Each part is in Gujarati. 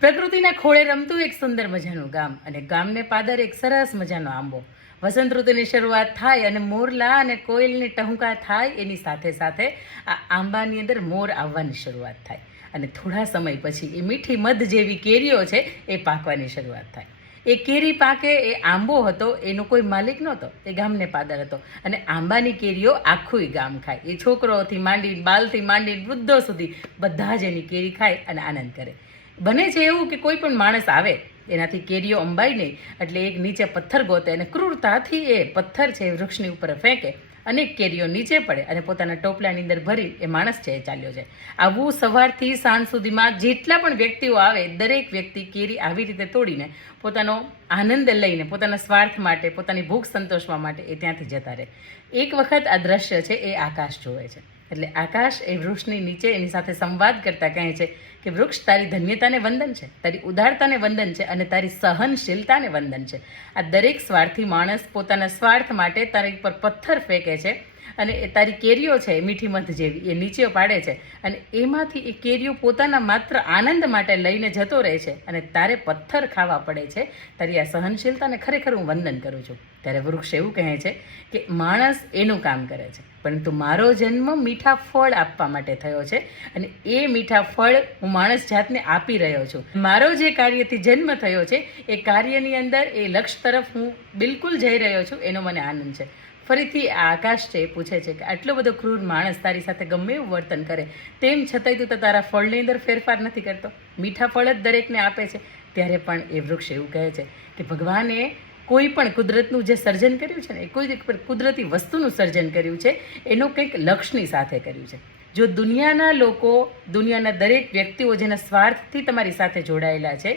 પ્રકૃતિના ખોળે રમતું એક સુંદર મજાનું ગામ અને ગામને પાદર એક સરસ મજાનો આંબો. વસંત ઋતુની શરૂઆત થાય અને મોરલા અને કોયલની ટહુકા થાય, એની સાથે સાથે આ આંબાની અંદર મોર આવવાની શરૂઆત થાય. અને થોડા સમય પછી એ મીઠી મધ જેવી કેરીઓ છે એ પાકવાની શરૂઆત થાય. એ કેરી પાકે, એ આંબો હતો, એનો કોઈ માલિક નહોતો, એ ગામને પાદર હતો. અને આંબાની કેરીઓ આખું ગામ ખાય. એ છોકરોથી માંડી બાલથી માંડી વૃદ્ધો સુધી બધા જ એની કેરી ખાય અને આનંદ કરે. બને છે એવું કે કોઈ પણ માણસ આવે, એનાથી કેરીઓ અંબાય નહીં એટલે એક નીચે પથ્થર ગોતે અને ક્રૂરતાથી એ પથ્થર છે વૃક્ષની ઉપર ફેંકે, અનેક કેરીઓ નીચે પડે અને પોતાના ટોપલાની અંદર ભરી એ માણસ છે એ ચાલ્યો જાય. આવું સવારથી સાંજ સુધીમાં જેટલા પણ વ્યક્તિઓ આવે, દરેક વ્યક્તિ કેરી આવી રીતે તોડીને પોતાનો આનંદ લઈને, પોતાના સ્વાર્થ માટે, પોતાની ભૂખ સંતોષવા માટે એ ત્યાંથી જતા રહે. એક વખત આ દ્રશ્ય છે એ આકાશ જોવે છે. એટલે આકાશ એ વૃક્ષની નીચે એની સાથે સંવાદ કરતા કહે છે કે વૃક્ષ તારી ધન્યતાને વંદન છે, તારી ઉદારતાને વંદન છે અને તારી સહનશીલતાને વંદન છે. આ દરેક સ્વાર્થી માણસ પોતાના સ્વાર્થ માટે તારી ઉપર પથ્થર ફેંકે છે અને તારી કેરીઓ છે મીઠી મધ જેવી, એ નીચે પાડે છે. અને એમાંથી એ કેરીઓ પોતાના માત્ર આનંદ માટે લઈને જતો રહે છે. અને તારે પથ્થર ખાવા પડે છે. તારી આ સહનશીલતાને ખરેખર હું વંદન કરું છું. ત્યારે વૃક્ષ એવું કહે છે કે માણસ એનું કામ કરે છે. પરંતુ મારો જન્મ મીઠા ફળ આપવા માટે થયો છે. અને એ મીઠા ફળ હું માણસ જાતને આપી રહ્યો છું. મારો જે કાર્યથી જન્મ થયો છે, એ કાર્યની અંદર એ લક્ષ્ય તરફ હું બિલકુલ જઈ રહ્યો છું. એનો મને આનંદ છે. ફરીથી આકાશ છે એ પૂછે છે કે આટલો બધો ક્રૂર માણસ તારી સાથે ગમે એવું વર્તન કરે, તેમ છતાંય તું તો તારા ફળની અંદર ફેરફાર નથી કરતો. મીઠા ફળ જ દરેકને આપે છે. ત્યારે પણ એ વૃક્ષ એવું કહે છે કે ભગવાને કોઈ પણ કુદરતનું જે સર્જન કર્યું છે ને, એ કોઈ કુદરતી વસ્તુનું સર્જન કર્યું છે, એનું કંઈક લક્ષ્યની સાથે કર્યું છે. જો દુનિયાના લોકો, દુનિયાના દરેક વ્યક્તિઓ જેના સ્વાર્થથી તમારી સાથે જોડાયેલા છે,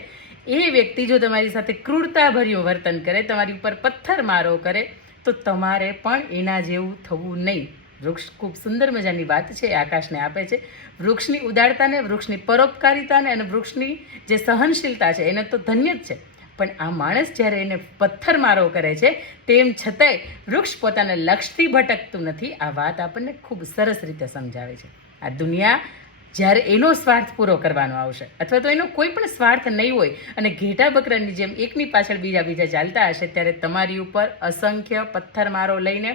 એ વ્યક્તિ જો તમારી સાથે ક્રૂરતાભર્યું વર્તન કરે, તમારી ઉપર પથ્થર મારો કરે તો તમારે પણ એના જેવું થવું નહીં. વૃક્ષ ખૂબ સુંદર મજાની વાત છે આકાશને આપે છે. વૃક્ષની ઉદારતાને, વૃક્ષની પરોપકારિતાને અને વૃક્ષની જે સહનશીલતા છે, એને તો ધન્ય જ છે. પણ આ માણસ જ્યારે એને પથ્થર મારો કરે છે, તેમ છતાંય વૃક્ષ પોતાના લક્ષ્યથી ભટકતું નથી. આ વાત આપણને ખૂબ સરસ રીતે સમજાવે છે. આ દુનિયા જ્યારે એનો સ્વાર્થ પૂરો કરવાનો આવશે, અથવા તો એનો કોઈ પણ સ્વાર્થ નહીં હોય અને ઘેટા બકરાની જેમ એકની પાછળ બીજા બીજા ચાલતા હશે, ત્યારે તમારી ઉપર અસંખ્ય પથ્થરમારો લઈને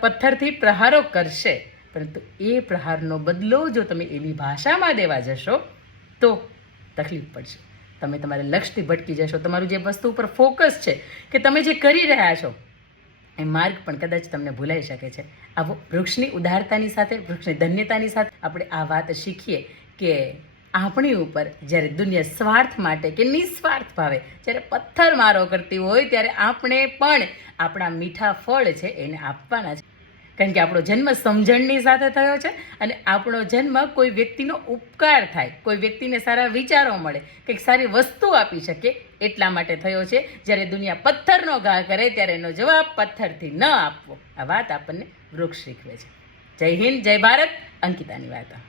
પથ્થરથી પ્રહારો કરશે. પરંતુ એ પ્રહારનો બદલો જો તમે એવી ભાષામાં દેવા જશો, તો તકલીફ પડશે. તમે તમારા લક્ષ્યથી ભટકી જશો. તમારું જે વસ્તુ ઉપર ફોકસ છે, કે તમે જે કરી રહ્યા છો એ માર્ગ પણ કદાચ તમને ભૂલાઈ શકે છે. આ વૃક્ષની ઉદારતાની સાથે, વૃક્ષની ધન્યતાની સાથે આપણે આ વાત શીખીએ કે આપણી ઉપર જ્યારે દુનિયા સ્વાર્થ માટે કે નિસ્વાર્થ ભાવે જ્યારે પથ્થર મારો કરતી હોય ત્યારે આપણે પણ આપણા મીઠા ફળ છે એને આપવાના છે. કારણ કે આપણો જન્મ સમજણની સાથે થયો છે અને આપણો જન્મ કોઈ વ્યક્તિનો ઉપકાર થાય, કોઈ વ્યક્તિને સારા વિચારો મળે, કંઈક સારી વસ્તુ આપી શકે એટલા માટે થયો છે. જ્યારે દુનિયા પથ્થરનો ઘા કરે ત્યારે એનો જવાબ પથ્થરથી ન આપવો. આ વાત આપણને વૃક્ષ શીખવે છે. જય હિન્દ, જય ભારત, અંકિતાની વાર્તા.